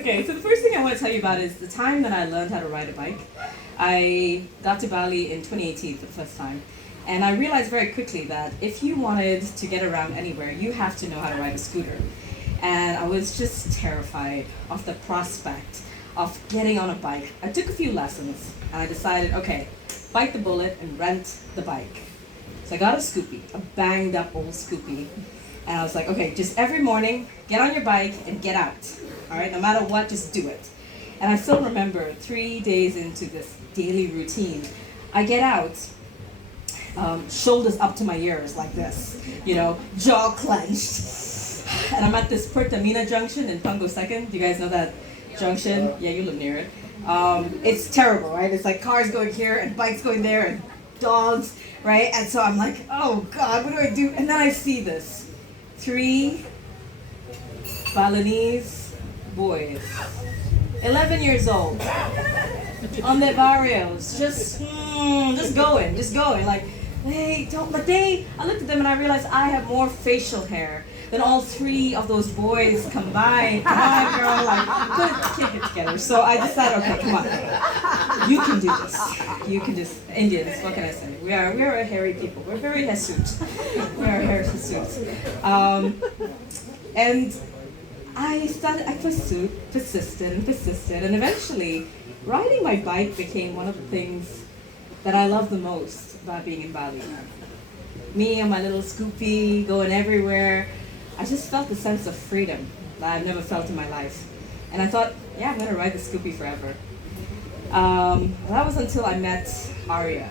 Okay, so the first thing I want to tell you about is the time that I learned how to ride a bike. I got to Bali in 2018 for the first time, and I realized very quickly that if you wanted to get around anywhere, you have to know how to ride a scooter. And I was just terrified of the prospect of getting on a bike. I took a few lessons, and I decided, okay, bite the bullet and rent the bike. So I got a SCOOPY, a banged up old SCOOPY, and I was like, okay, just every morning, get on your bike and get out. All right, no matter what, just do it. And I still remember 3 days into this daily routine, I get out, shoulders up to my ears like this, jaw clenched. And I'm at this Pertamina junction in Pungo Second. Do you guys know that junction? Yeah, you live near it. It's terrible, right? It's like cars going here and bikes going there and dogs, right? And so I'm like, oh God, what do I do? And then I see this. 3 Balinese boys, 11 years old, on their barrios, just going, like, hey, don't, but I looked at them and I realized I have more facial hair than all 3 of those boys combined. Come on, girl, like, keep it together. So I decided, okay, come on, you can do this. You can just, Indians, what can I say? We are a hairy people. We're very hirsute. We are hairy hirsutes. And I persisted, and eventually riding my bike became one of the things that I love the most about being in Bali. Me and my little SCOOPY going everywhere, I just felt the sense of freedom that I've never felt in my life. And I thought, yeah, I'm gonna ride the SCOOPY forever. That was until I met Arya.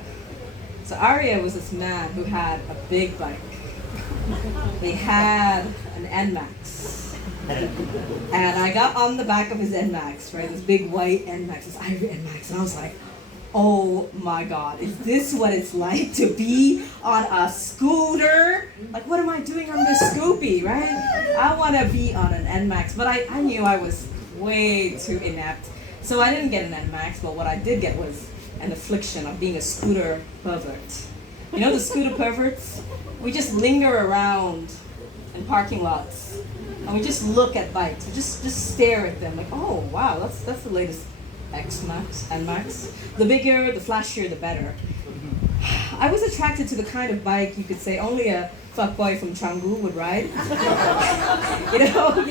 So Arya was this man who had a big bike. They had an NMAX. And I got on the back of his NMAX, right? This big white NMAX, this ivory NMAX, and I was like, oh my God, is this what it's like to be on a scooter? Like, what am I doing on this SCOOPY, right? I want to be on an NMAX, but I knew I was way too inept. So I didn't get an NMAX, but what I did get was an affliction of being a scooter pervert. You know the scooter perverts? We just linger around in parking lots, and we just look at bikes. We just stare at them like, oh wow, that's the latest NMAX. The bigger, the flashier, the better. I was attracted to the kind of bike you could say only a fuckboy from Canggu would ride. you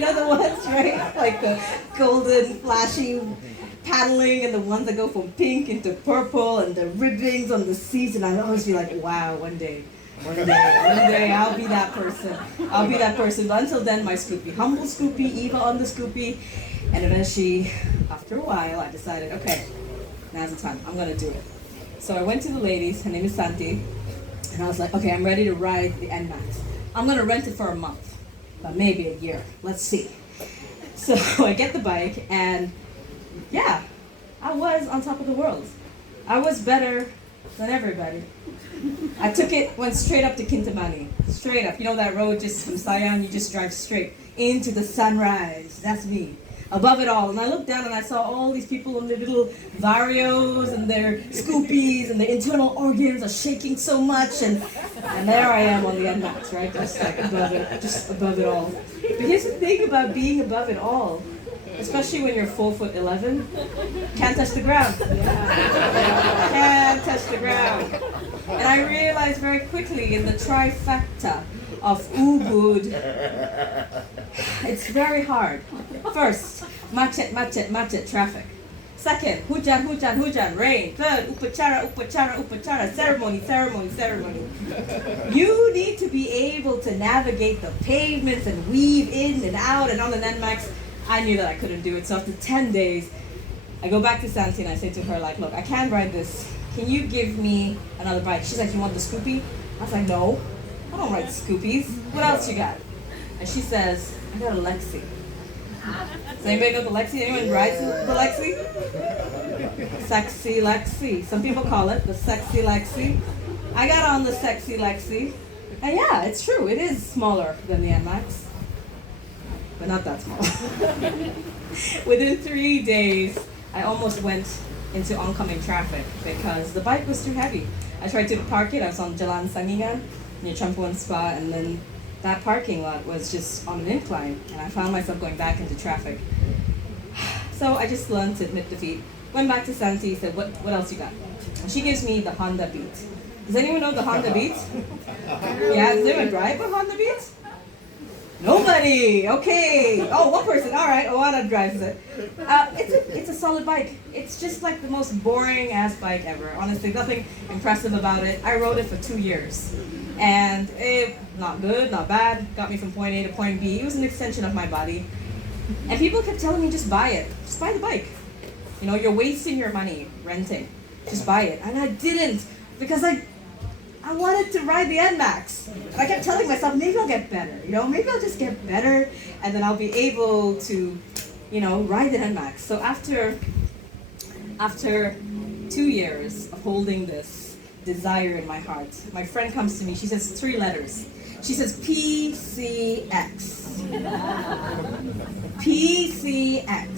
know the ones, right? Like the golden, flashy paddling, and the ones that go from pink into purple, and the ribbons on the seats. And I'd always be like, wow, one day, I'll be that person. But until then, my SCOOPY, humble SCOOPY, Eva on the SCOOPY. And eventually, after a while, I decided, okay, now's the time. I'm going to do it. So I went to the ladies. Her name is Santi. And I was like, okay, I'm ready to ride the NMAX. I'm going to rent it for a month, but maybe a year. Let's see. So I get the bike, and yeah, I was on top of the world. I was better than everybody. I took it, went straight up to Kintamani. Straight up. You know that road just from Siam, you just drive straight into the sunrise. That's me. Above it all. And I looked down and I saw all these people in their little varios and their SCOOPYs, and their internal organs are shaking so much, and there I am on the NMAX, right? Just like above it all. But here's the thing about being above it all, especially when you're 4'11", can't touch the ground. Can't touch the ground. And I realized very quickly in the trifecta of Ubud, it's very hard. First, macet, traffic. Second, hujan, rain. Third, upachara, ceremony. You need to be able to navigate the pavements and weave in and out, and on the NMAX, I knew that I couldn't do it. So after 10 days, I go back to Santi and I say to her, like, look, I can't ride this. Can you give me another bike? She's like, you want the SCOOPY? I was like, no, I don't ride SCOOPYs. What else you got? And she says, I got a Lexi. Does anybody know the Lexi? Anyone rides the Lexi? Sexy Lexi. Some people call it the sexy Lexi. I got on the sexy Lexi. And yeah, it's true. It is smaller than the NMAX. But not that small. Within 3 days, I almost went into oncoming traffic because the bike was too heavy. I tried to park it. I was on Jalan Sangingan near Champuan Spa, and then that parking lot was just on an incline, and I found myself going back into traffic. So I just learned to admit defeat. Went back to Santi, said, what else you got? And she gives me the Honda Beat. Does anyone know the Honda Beat? Yeah, does anyone drive a Honda Beat? Nobody. Okay. Oh, one person. All right. Oana drives it. It's a solid bike. It's just like the most boring ass bike ever. Honestly, nothing impressive about it. I rode it for 2 years, and it not good, not bad. Got me from point A to point B. It was an extension of my body, and people kept telling me just buy it. Just buy the bike. You know, you're wasting your money renting. Just buy it, and I didn't because I wanted to ride the NMAX. And I kept telling myself, maybe I'll get better, you know, maybe I'll just get better and then I'll be able to, you know, ride the NMAX. So after 2 years of holding this desire in my heart, my friend comes to me, she says 3 letters. She says PCX. PCX.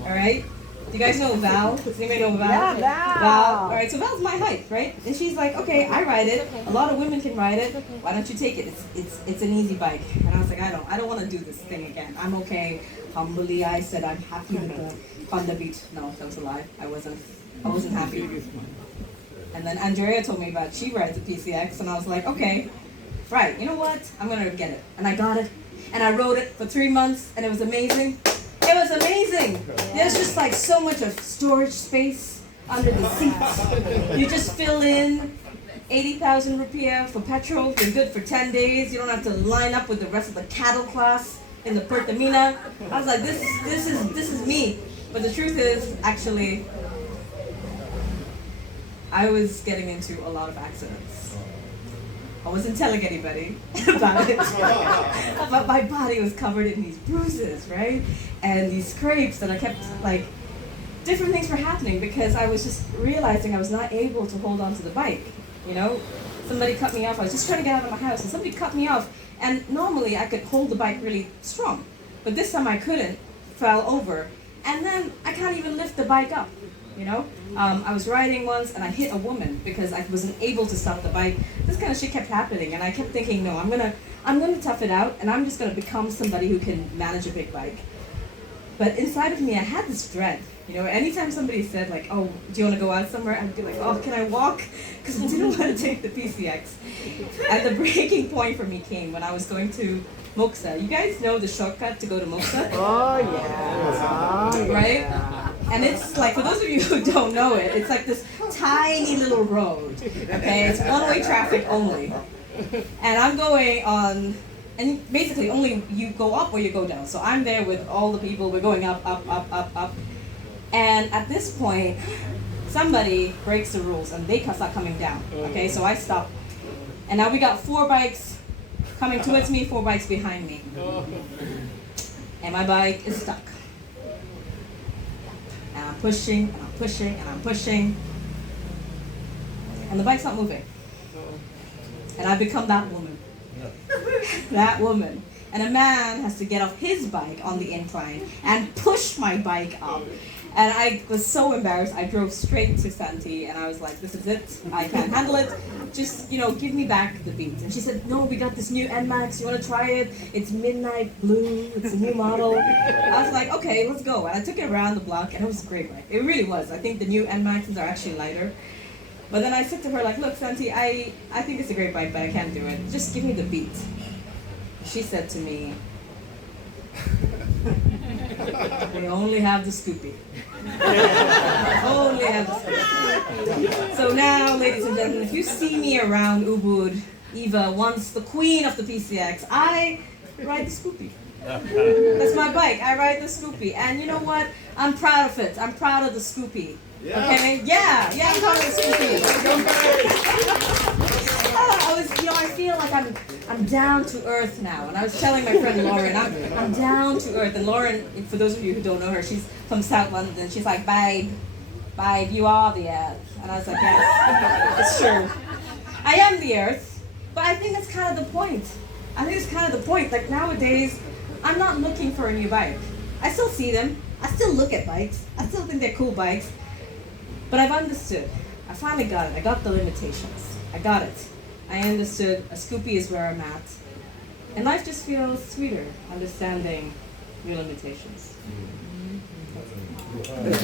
All right? Do you guys know Val? Does anybody know Val? Yeah, Val. Val. All right, so Val's my height, right? And she's like, okay, I ride it. A lot of women can ride it. Why don't you take it? It's an easy bike. And I was like, I don't want to do this thing again. I'm okay. Humbly, I said I'm happy with the Honda Beat. No, that was a lie. I wasn't happy. And then Andrea told me about she rides a PCX, and I was like, okay, right. You know what? I'm gonna get it. And I got it, and I rode it for 3 months, and it was amazing. It was amazing. There's just like so much of storage space under the seats. You just fill in 80,000 rupiah for petrol. You're good for 10 days. You don't have to line up with the rest of the cattle class in the Pertamina. I was like, this is me. But the truth is, actually, I was getting into a lot of accidents. I wasn't telling anybody about it, but my body was covered in these bruises, right? And these scrapes that I kept, like, different things were happening because I was just realizing I was not able to hold on to the bike, you know? Somebody cut me off. I was just trying to get out of my house, and somebody cut me off, and normally I could hold the bike really strong, but this time I couldn't, fell over, and then I can't even lift the bike up. You know, I was riding once and I hit a woman because I wasn't able to stop the bike. This kind of shit kept happening, and I kept thinking, no, I'm gonna tough it out, and I'm just gonna become somebody who can manage a big bike. But inside of me, I had this dread. You know, anytime somebody said like, oh, do you want to go out somewhere? I'd be like, oh, can I walk? Because I didn't want to take the PCX. And the breaking point for me came when I was going to Moksa. You guys know the shortcut to go to Moksa? Oh yeah. Right? And it's like, for those of you who don't know it, it's like this tiny little road, okay? It's one-way traffic only. And I'm going on, and basically only you go up or you go down. So I'm there with all the people, we're going up, up, up, up, up. And at this point, somebody breaks the rules and they start coming down, okay? So I stop. And now we got 4 bikes coming towards me, 4 bikes behind me. And my bike is stuck. And I'm pushing, and I'm pushing, and I'm pushing. And the bike's not moving. And I become that woman. That woman. And a man has to get off his bike on the incline and push my bike up. And I was so embarrassed. I drove straight to Santi, and I was like, this is it. I can't handle it. Just, you know, give me back the Beat. And she said, no, we got this new NMAX. You want to try it? It's midnight blue. It's a new model. I was like, okay, let's go. And I took it around the block, and it was a great bike. It really was. I think the new NMAXs are actually lighter. But then I said to her, like, look, Santi, I think it's a great bike, but I can't do it. Just give me the Beat. She said to me, we only have the SCOOPY. Only have the SCOOPY. So now, ladies and gentlemen, if you see me around Ubud, Eva, once the queen of the PCX, I ride the SCOOPY. That's my bike. I ride the SCOOPY. And you know what? I'm proud of it. I'm proud of the SCOOPY. Yeah. Okay? Yeah, I'm proud of the SCOOPY. I feel like I'm down to earth now. And I was telling my friend Lauren, I'm down to earth. And Lauren, for those of you who don't know her, she's from South London. She's like, babe, you are the earth. And I was like, yes, it's true. I am the earth. But I think that's kind of the point. I think it's kind of the point. Like nowadays, I'm not looking for a new bike. I still see them. I still look at bikes. I still think they're cool bikes. But I've understood. I finally got it. I got the limitations. I got it. I understood a SCOOPY is where I'm at. And life just feels sweeter, understanding your limitations. Good